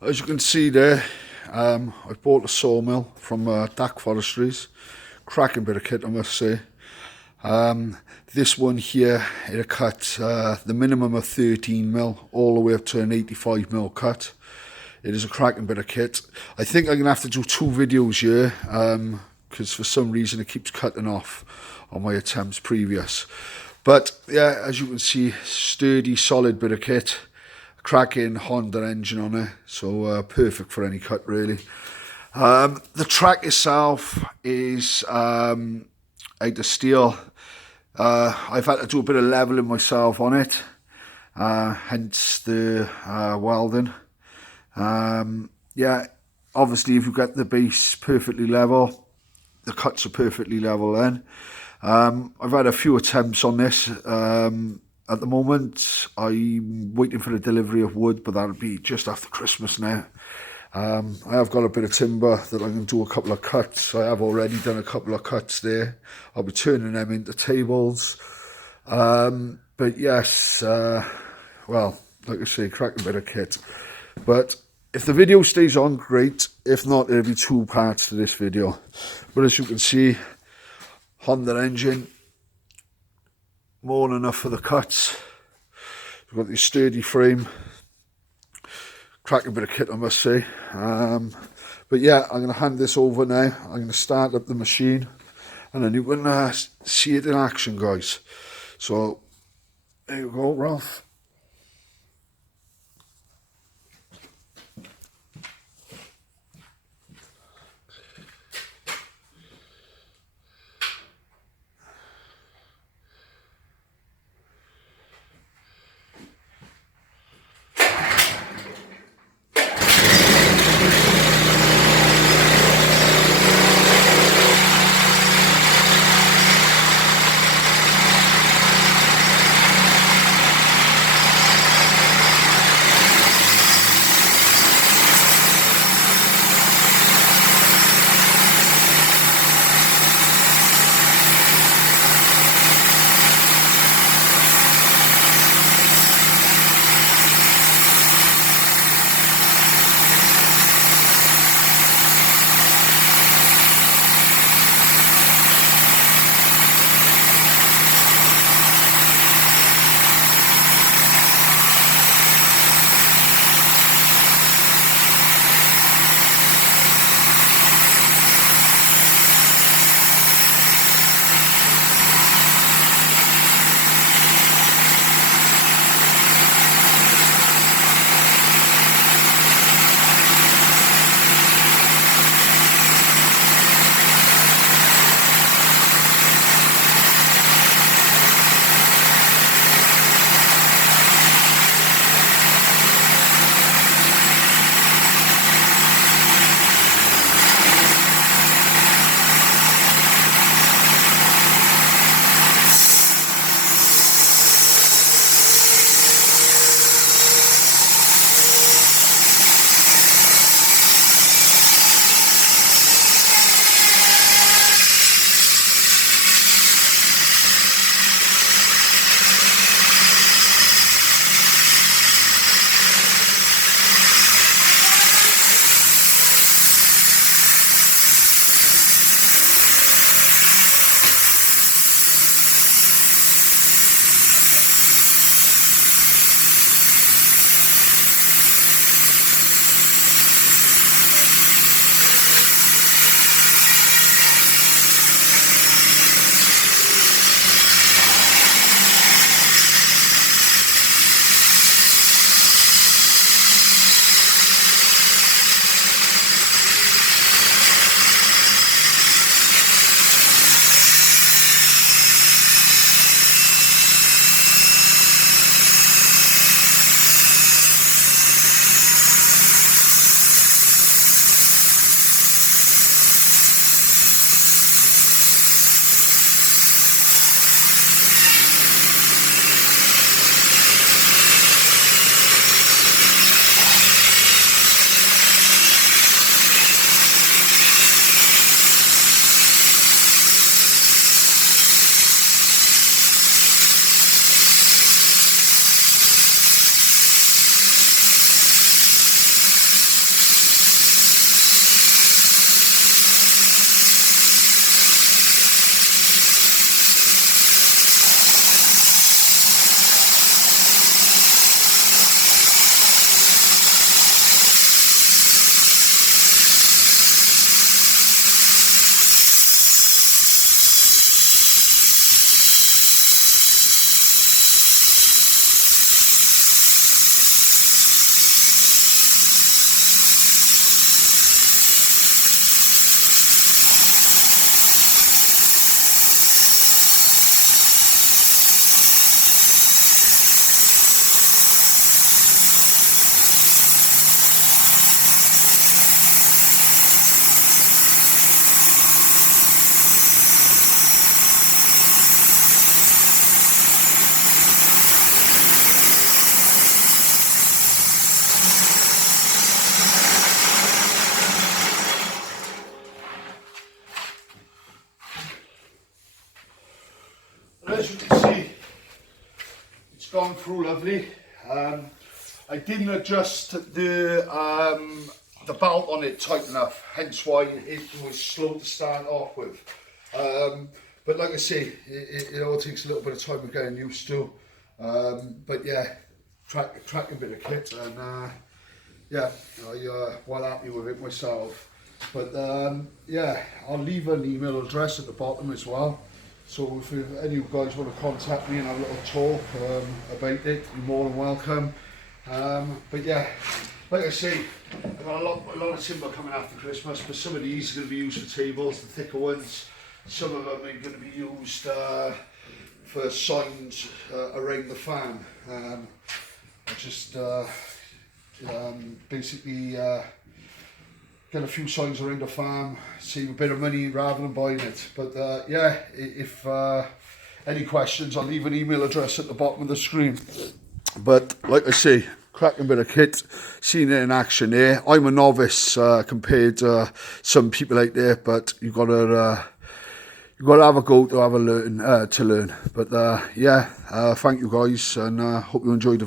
As you can see there, I bought a sawmill from Dack Forestry's. Cracking bit of kit, I must say. This one here, it'll cut the minimum of 13mm all the way up to an 85mm cut. It is a cracking bit of kit. I think I'm going to have to do 2 videos here because for some reason it keeps cutting off on my attempts previous. But yeah, as you can see, sturdy, solid bit of kit. Cracking Honda engine on it, so perfect for any cut really. The track itself is out of steel. I've had to do a bit of leveling myself on it, hence the welding. Yeah, obviously if you get the base perfectly level, the cuts are perfectly level then. I've had a few attempts on this. At the moment, I'm waiting for the delivery of wood, but that'll be just after Christmas now. I have got a bit of timber that I can do a couple of cuts. I have already done a couple of cuts there. I'll be turning them into tables. But yes, well, like I say, cracking bit of kit. But if the video stays on, great. If not, there'll be 2 parts to this video. But as you can see, Honda engine. More than enough for the cuts. We've got this sturdy frame. Cracking bit of kit, I must say. But yeah, I'm going to hand this over now. I'm going to start up the machine and then you can see it in action, guys. So there you go, Ralph. But as you can see, it's gone through lovely. I didn't adjust the belt on it tight enough, hence why it was slow to start off with. But like I say, it all takes a little bit of time of getting used to. But yeah, cracking bit of kit, and yeah, I well happy with it myself. But yeah, I'll leave an email address at the bottom as well. So if any of you guys want to contact me and have a little talk about it, you're more than welcome. But yeah, like I say, I've got a lot of timber coming after Christmas, but some of these are going to be used for tables, the thicker ones. Some of them are going to be used for signs around the farm. I just basically get a few signs around the farm, save a bit of money rather than buying it. But yeah, if any questions, I'll leave an email address at the bottom of the screen. But like I say, cracking bit of kit, seen it in action here. I'm a novice compared to some people out there, but you've got to have a go to have a learn. But yeah, thank you guys, and hope you enjoyed the video.